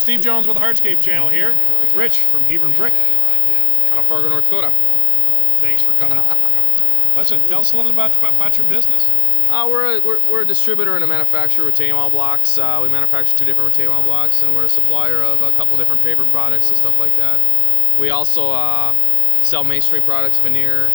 Steve Jones with the Hardscape channel here with Rich from Hebron Brick out of Fargo, North Dakota. Thanks for coming. Listen, tell us a little about your business. We're a distributor and a manufacturer of retaining wall blocks. We manufacture 2 different retaining wall blocks, and we're a supplier of a couple different paver products and stuff like that. We also sell masonry products, veneer,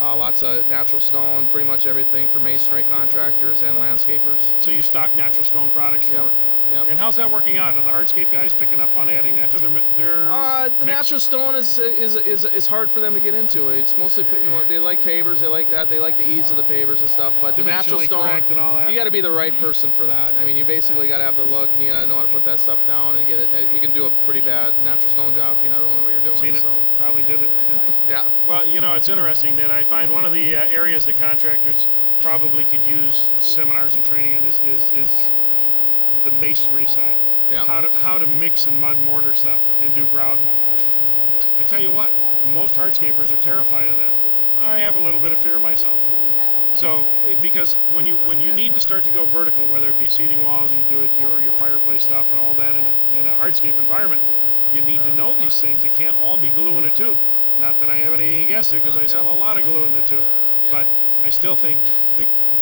lots of natural stone, pretty much everything for masonry contractors and landscapers. So you stock natural stone products for... Yep. And how's that working out? Are the Hardscape guys picking up on adding that to their the mix? natural stone is hard for them to get into. It's mostly, they like pavers, they like that, they like the ease of the pavers and stuff. But the natural stone, and all that. You got to be the right person for that. I mean, you basically got to have the look, and you got to know how to put that stuff down and get it. You can do a pretty bad natural stone job if you don't know what you're doing. Seen it. Probably did it. Yeah. Well, you know, it's interesting that I find one of the areas that contractors probably could use seminars and training on is the masonry side. Yeah. How to mix and mud mortar stuff and do grout. I tell you what, most hardscapers are terrified of that. I have a little bit of fear myself. So, because when you need to start to go vertical, whether it be seating walls, you do it your fireplace stuff and all that in a hardscape environment, you need to know these things. It can't all be glue in a tube. Not that I have anything against it, because I sell a lot of glue in the tube, but I still think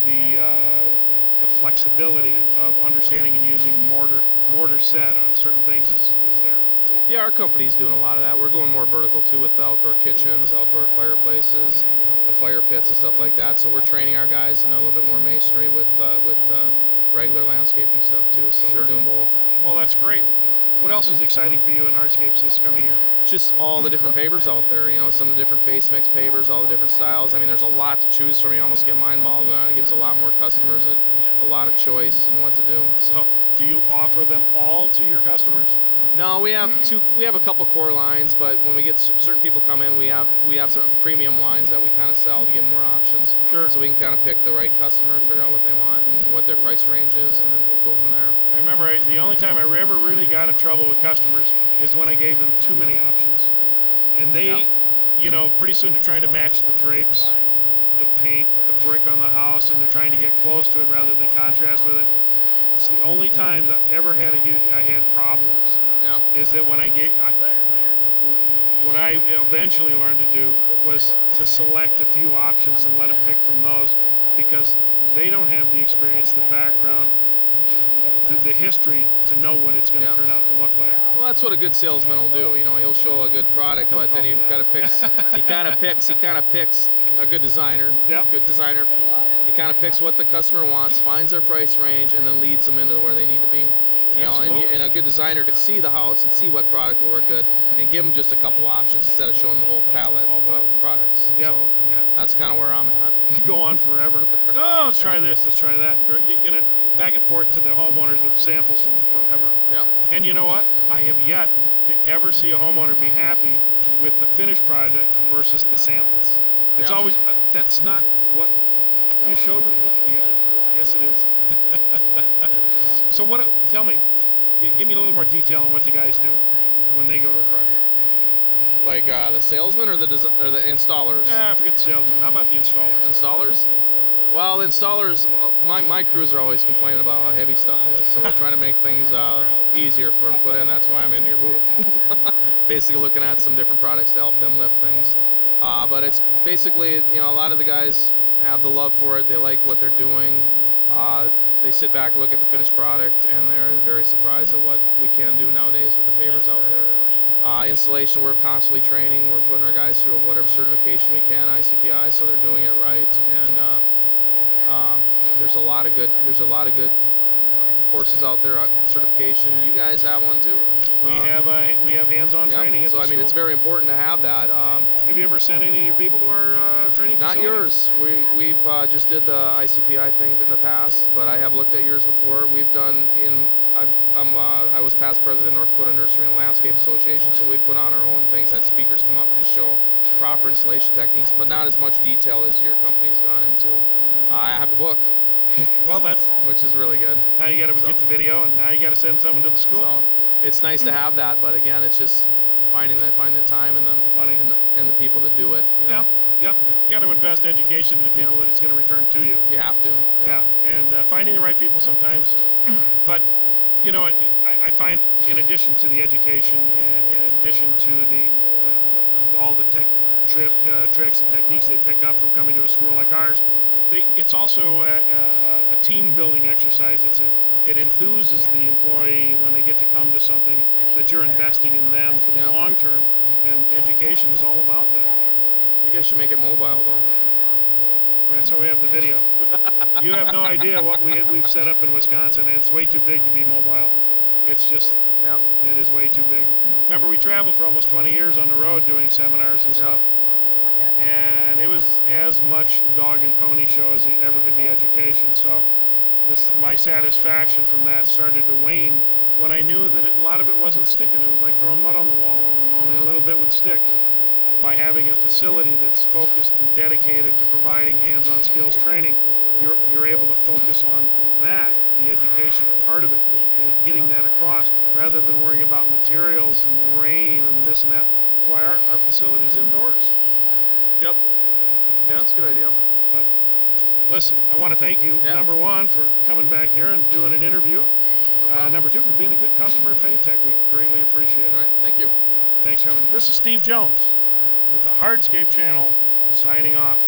the flexibility of understanding and using mortar set on certain things is there. Yeah, our company's doing a lot of that. We're going more vertical too with the outdoor kitchens, outdoor fireplaces, the fire pits and stuff like that. So we're training our guys in a little bit more masonry with regular landscaping stuff too. So Sure. We're doing both. Well, that's great. What else is exciting for you in hardscapes this coming year? Just all the different pavers out there, you know, some of the different face mix pavers, all the different styles. I mean, there's a lot to choose from. You almost get mind boggled on. It gives a lot more customers a lot of choice in what to do. So, do you offer them all to your customers? No, we have a couple core lines, but when we get certain people come in, we have some premium lines that we kind of sell to give them more options. Sure. So we can kind of pick the right customer and figure out what they want and what their price range is, and then go from there. I remember the only time I ever really got in trouble with customers is when I gave them too many options, and they, you know, pretty soon they're trying to match the drapes, the paint, the brick on the house, and they're trying to get close to it rather than contrast with it. It's the only times I ever had I had problems. Yeah. Is that when what I eventually learned to do was to select a few options and let them pick from those, because they don't have the experience, the background, the history to know what it's going to turn out to look like. Well, that's what a good salesman will do. You know, he'll show a good product, but then he kind of picks a good designer. Yeah. Good designer. He kind of picks what the customer wants, finds their price range, and then leads them into where they need to be. You know, and a good designer could see the house and see what product will work good, and give them just a couple options instead of showing the whole palette of products. Yep. So that's kind of where I'm at. Go on forever. Oh, let's try this. Let's try that. You get it back and forth to the homeowners with samples forever. Yep. And you know what? I have yet to ever see a homeowner be happy with the finished project versus the samples. It's always that's not what you showed me. You go, yes, it is. So tell me, give me a little more detail on what the guys do when they go to a project. Like the salesmen or the installers? Forget the salesmen. How about the installers? Installers? Well, installers, my crews are always complaining about how heavy stuff is, so we're trying to make things easier for them to put in. That's why I'm in your booth. Basically looking at some different products to help them lift things. But it's basically, you know, a lot of the guys have the love for it. They like what they're doing. They sit back and look at the finished product, and they're very surprised at what we can do nowadays with the pavers out there. Installation, we're constantly training. We're putting our guys through whatever certification we can, ICPI, so they're doing it right. And there's a lot of good courses out there, certification. You guys have one too. We have hands-on training at the So I mean, it's very important to have that. Have you ever sent any of your people to our training Not facility? yours. We've just did the ICPI thing in the past, but I have looked at yours before. We've done I was past president of North Dakota Nursery and Landscape Association, so we put on our own things, had speakers come up and just show proper installation techniques, but not as much detail as your company's gone into. I have the book. Well, which is really good. Now you got to get the video, and now you got to send someone to the school. So it's nice to have that, but again, it's just finding the time and the money and the people to do it. You know. Yep. You got to invest education into people that it's going to return to you. You have to. Yeah. And finding the right people sometimes, but You know, I find in addition to the education, in addition to all the tricks and techniques they pick up from coming to a school like ours, it's also a team building exercise. It enthuses the employee when they get to come to something that you're investing in them for the long term, and education is all about that. You guys should make it mobile though. That's why we have the video. You have no idea what we've set up in Wisconsin, and it's way too big to be mobile. It's just, it is way too big. Remember, we traveled for almost 20 years on the road doing seminars and stuff, and it was as much dog and pony show as it ever could be education. So my satisfaction from that started to wane when I knew that a lot of it wasn't sticking. It was like throwing mud on the wall, and only a little bit would stick. By having a facility that's focused and dedicated to providing hands-on skills training, you're able to focus on that, the education part of it, and getting that across, rather than worrying about materials and rain and this and that. That's why our facility's indoors. Yep. Yeah, that's a good idea. But listen, I want to thank you, number one, for coming back here and doing an interview. Number two, for being a good customer at PaveTech. We greatly appreciate it. All right, thank you. Thanks for coming. This is Steve Jones with the Hardscape channel, signing off.